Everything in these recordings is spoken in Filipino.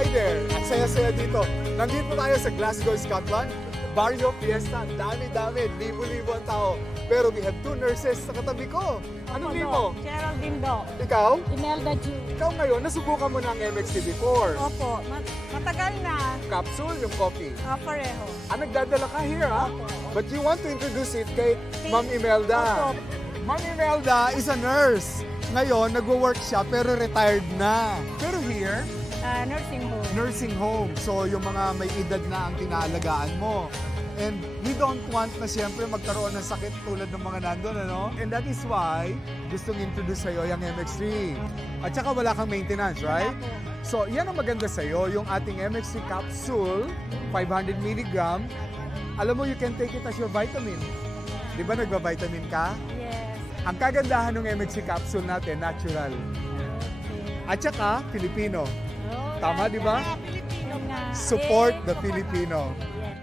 Hi there! Ang saya-saya dito. Nandito tayo sa Glasgow, Scotland. Barrio Fiesta. Dami-dami. Libo-libo ang tao. Pero we have two nurses sa katabi ko. Anong name mo? Geraldine Do. Ikaw? Imelda Ju. Ikaw ngayon, nasubukan mo ng MXT before. Opo, matagal na. Capsule, yung coffee. Pareho. Nagdadala ka here, ha? Opo. But you want to introduce it kay Ma'am Imelda. Opo. Ma'am Imelda is a nurse. Ngayon, nagwo-work siya pero retired na. Pero here, Nursing home. nursing home. So, yung mga may edad na ang tinaalagaan mo. And we don't want na siyempre magkaroon ng sakit tulad ng mga nandun, ano? And that is why gustong introduce sa'yo yung MX3. At saka wala kang maintenance, right? So, yan ang maganda sa'yo, yung ating MX3 capsule, 500 mg. Alam mo, you can take it as your vitamin. Di ba nagba-vitamin ka? Yes. Ang kagandahan ng MX3 capsule natin, natural. Okay. At saka, Filipino. Oh, Tama, di ba? Pilipino nga. Support the Support Filipino. natin. Yes.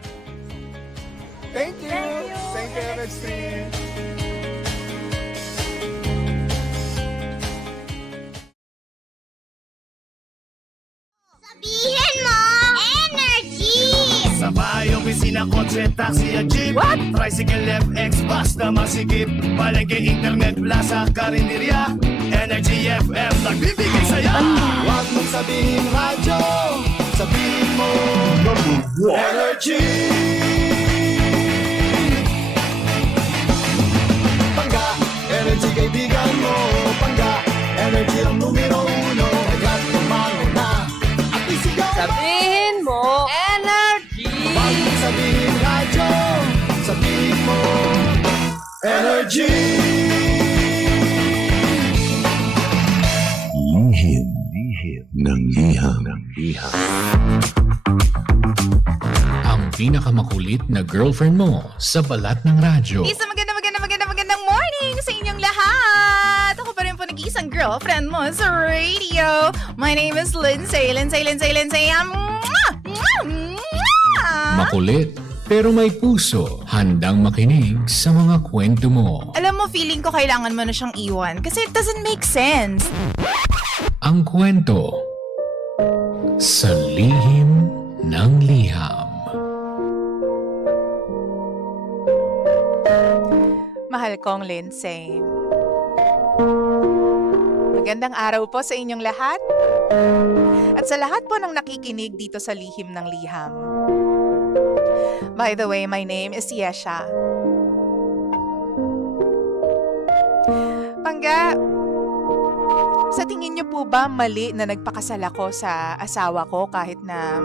Thank you! Thank you, Thank you, MX3! Sabihin mo, energy! Sa bahay, opisina, kotse, taxi at jeep. What? Tricycle, FX, bus na masikip. Palengke, internet, plaza, karinderya. Energy FM, nagbibigay saya. Huwag mong sabihin radyo, sabihin mo energy. Pangga, energy kaibigan mo. Pangga, energy ang numero uno. Agad tumalo na at isigaw. Sabihin mo, energy! Huwag mong sabihin radyo, sabihin mo energy. Lihim ng liham. Ang pinakamakulit na girlfriend mo sa balat ng radyo. Isang magandang morning sa inyong lahat! Ako pa rin po nag-iisang girlfriend mo sa radio. My name is Lindsay. Makulit pero may puso, handang makinig sa mga kwento mo. Alam mo, feeling ko kailangan mo na siyang iwan kasi it doesn't make sense. Ang kwento sa lihim ng liham. Mahal kong Lindsay. Magandang araw po sa inyong lahat. At sa lahat po ng nakikinig dito sa Lihim ng Liham. By the way, my name is Yesha. Pangga, sa tingin niyo po ba mali na nagpakasal ako sa asawa ko kahit na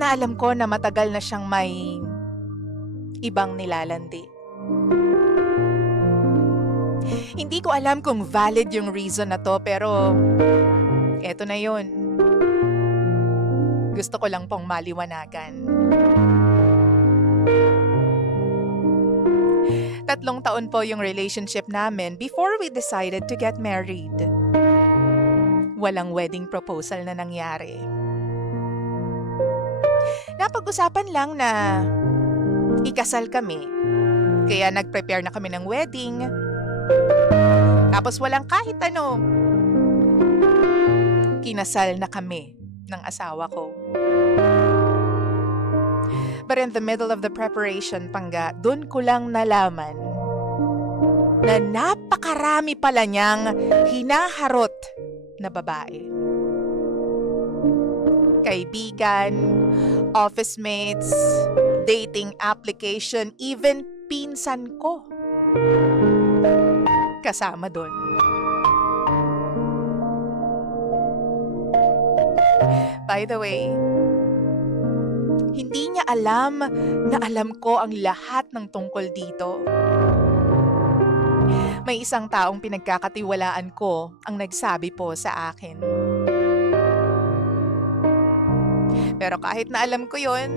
alam ko na matagal na siyang may ibang nilalandi? Hindi ko alam kung valid yung reason na to pero eto na yun. Gusto ko lang pong maliwanagan. 3 taon po yung relationship namin before we decided to get married. Walang wedding proposal na nangyari. Napag-usapan lang na ikasal kami. Kaya nag-prepare na kami ng wedding. Tapos walang kahit ano. Kinasal na kami ng asawa ko. But in the middle of the preparation, Pangga, dun ko lang nalaman na napakarami pala niyang hinaharot na babae. Kaibigan, office mates, dating application, even pinsan ko. Kasama dun. By the way, hindi niya alam na alam ko ang lahat ng tungkol dito. May isang taong pinagkakatiwalaan ko ang nagsabi po sa akin. Pero kahit na alam ko yon,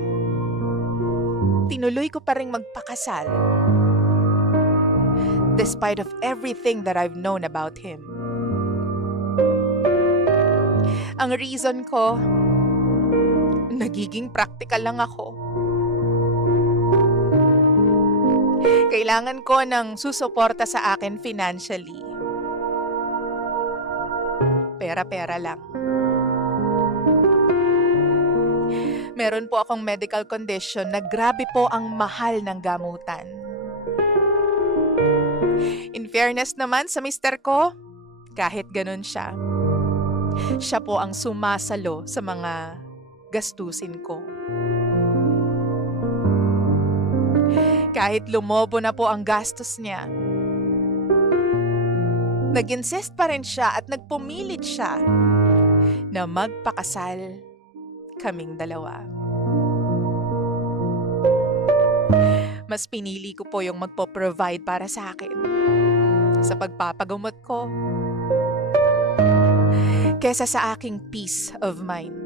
tinuloy ko pa rin magpakasal. Despite of everything that I've known about him. Ang reason ko, nagiging practical lang ako. Kailangan ko ng susuporta sa akin financially. Pera-pera lang. Meron po akong medical condition na grabe po ang mahal ng gamutan. In fairness naman sa mister ko, kahit ganun siya, siya po ang sumasalo sa mga gastusin ko. Kahit lumobo na po ang gastos niya, nag-insist pa rin siya at nagpumilit siya na magpakasal kaming dalawa. Mas pinili ko po yung magpo-provide para sa akin sa pagpapagamot ko kesa sa aking peace of mind.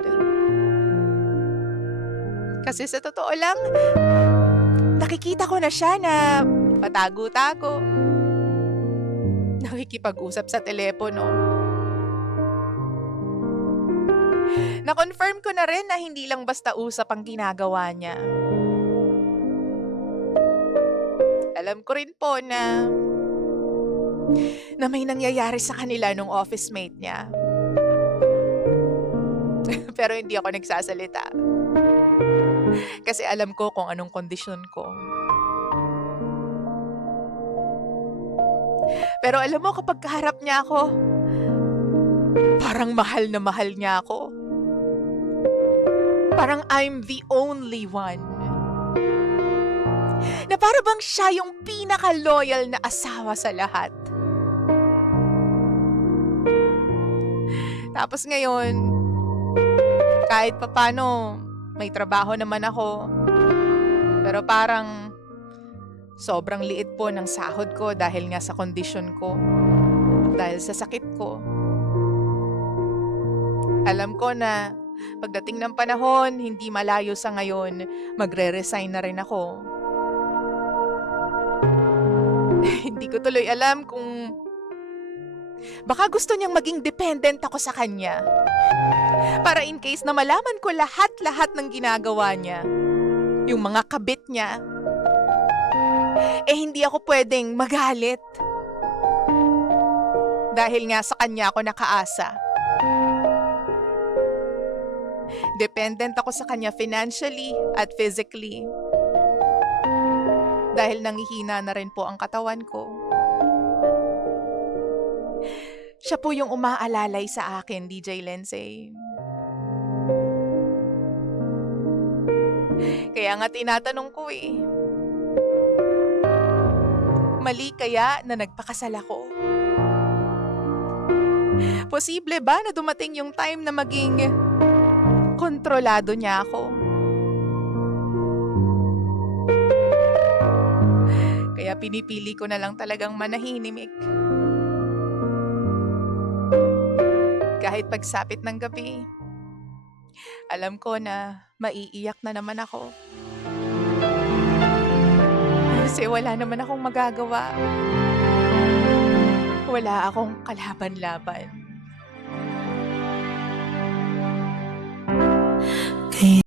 Kasi sa totoo lang, nakikita ko na siya na patago-tago. Nakikipag-usap sa telepono. Na-confirm ko na rin na hindi lang basta usap ang ginagawa niya. Alam ko rin po na may nangyayari sa kanila nung office mate niya. Pero hindi ako nagsasalita. Kasi alam ko kung anong kondisyon ko. Pero alam mo, kapag kaharap niya ako, parang mahal na mahal niya ako. Parang I'm the only one. Na para bang siya yung pinaka-loyal na asawa sa lahat. Tapos ngayon, kahit papano, may trabaho naman ako. Pero parang sobrang liit po ng sahod ko dahil nga sa kondisyon ko. Dahil sa sakit ko. Alam ko na pagdating ng panahon, hindi malayo sa ngayon, magre-resign na rin ako. Hindi ko tuloy alam kung baka gusto niyang maging dependent ako sa kanya. Para in case na malaman ko lahat-lahat ng ginagawa niya, yung mga kabit niya, hindi ako pwedeng magalit. Dahil nga sa kanya ako nakaasa. Dependent ako sa kanya financially at physically. Dahil nangihina na rin po ang katawan ko. Siya po yung umaalalay sa akin, DJ Lindsay. Kaya nga tinatanong ko mali kaya na nagpakasal ako? Posible ba na dumating yung time na maging kontrolado niya ako? Kaya pinipili ko na lang talagang manahimik. Kahit pagsapit ng gabi, alam ko na maiiyak na naman ako. Kasi wala naman akong magagawa. Wala akong kalaban-laban.